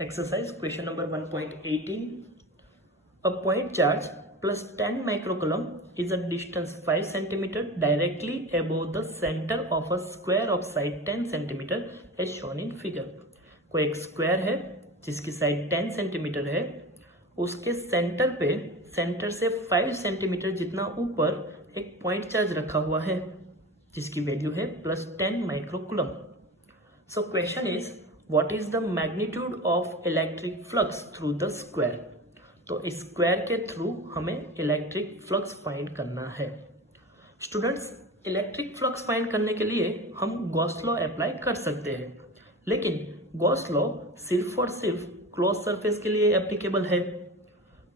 Exercise question number 1.18. A point charge plus 10 microcoulomb is a distance 5 cm directly above the center of a square of side 10 cm as shown in figure. कोई एक square है जिसकी side 10 centimetre है, उसके centre पे centre से 5 centimetre जितना ऊपर एक पॉइंट चार्ज रखा हुआ है जिसकी वैल्यू है plus 10 microcoulomb. So question is what is the magnitude of electric flux through the square. तो इस स्क्वायर के थ्रू हमें इलेक्ट्रिक फ्लक्स फाइंड करना है. स्टूडेंट्स, इलेक्ट्रिक फ्लक्स फाइंड करने के लिए हम गॉस लॉ अप्लाई कर सकते हैं, लेकिन गॉस लॉ सिर्फ और सिर्फ क्लोज सरफेस के लिए एप्लीकेबल है.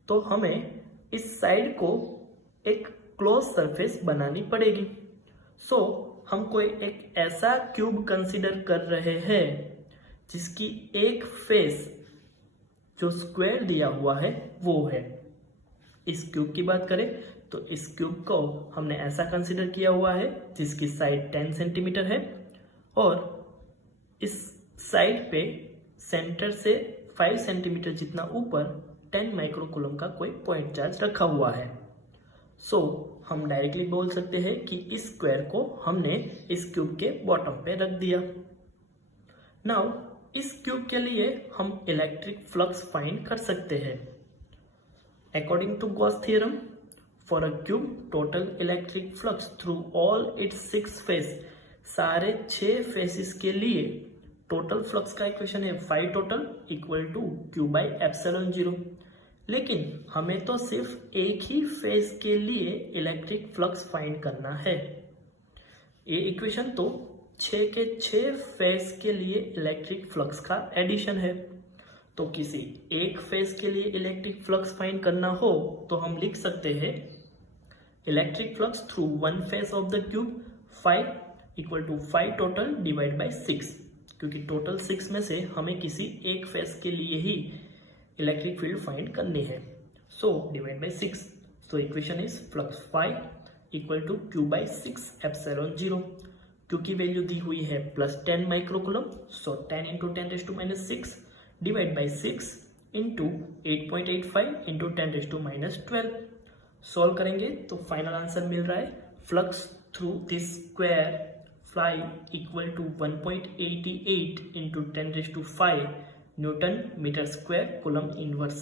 तो हमें इस साइड को एक क्लोज सरफेस बनानी पड़ेगी. सो हम कोई एक ऐसा क्यूब कंसीडर कर रहे हैं जिसकी एक फेस जो स्क्वायर दिया हुआ है वो है. इस क्यूब की बात करें तो इस क्यूब को हमने ऐसा कंसीडर किया हुआ है जिसकी साइड 10 सेंटीमीटर है और इस साइड पे सेंटर से 5 सेंटीमीटर जितना ऊपर 10 माइक्रोकूलम का कोई पॉइंट चार्ज रखा हुआ है. सो हम डायरेक्टली बोल सकते हैं कि इस स्क्वायर को हमने इस क्यूब के बॉटम पे रख दिया. नाउ इस क्यूब के लिए हम इलेक्ट्रिक फ्लक्स फाइंड कर सकते हैं. According to Gauss theorem, for a cube total electric flux through all its 6 face, सारे 6 फेसिस के लिए टोटल फ्लक्स का इक्वेशन है phi total equal to q by epsilon 0. लेकिन हमें तो सिर्फ एक ही फेस के लिए इलेक्ट्रिक फ्लक्स फाइंड करना है. ये इक्वेशन तो 6 के 6 फेस के लिए इलेक्ट्रिक फ्लक्स का एडिशन है. तो किसी एक फेस के लिए इलेक्ट्रिक फ्लक्स फाइंड करना हो तो हम लिख सकते हैं electric flux through one face of the cube phi equal to phi total divide by 6, क्योंकि टोटल 6 में से हमें किसी एक फेस के लिए ही इलेक्ट्रिक फील्ड फाइंड करनी है. So divide by 6. So equation is flux phi equal to q by 6 epsilon 0. q की वैल्यू दी हुई है plus 10 microcoulomb. So 10 into 10⁻⁻6 divide by 6 into 8.85 into 10⁻12. Solve करेंगे तो फाइनल आंसर मिल रहा है flux through this square phi equal to 1.88 into 10⁵ newton metre square coulomb inverse.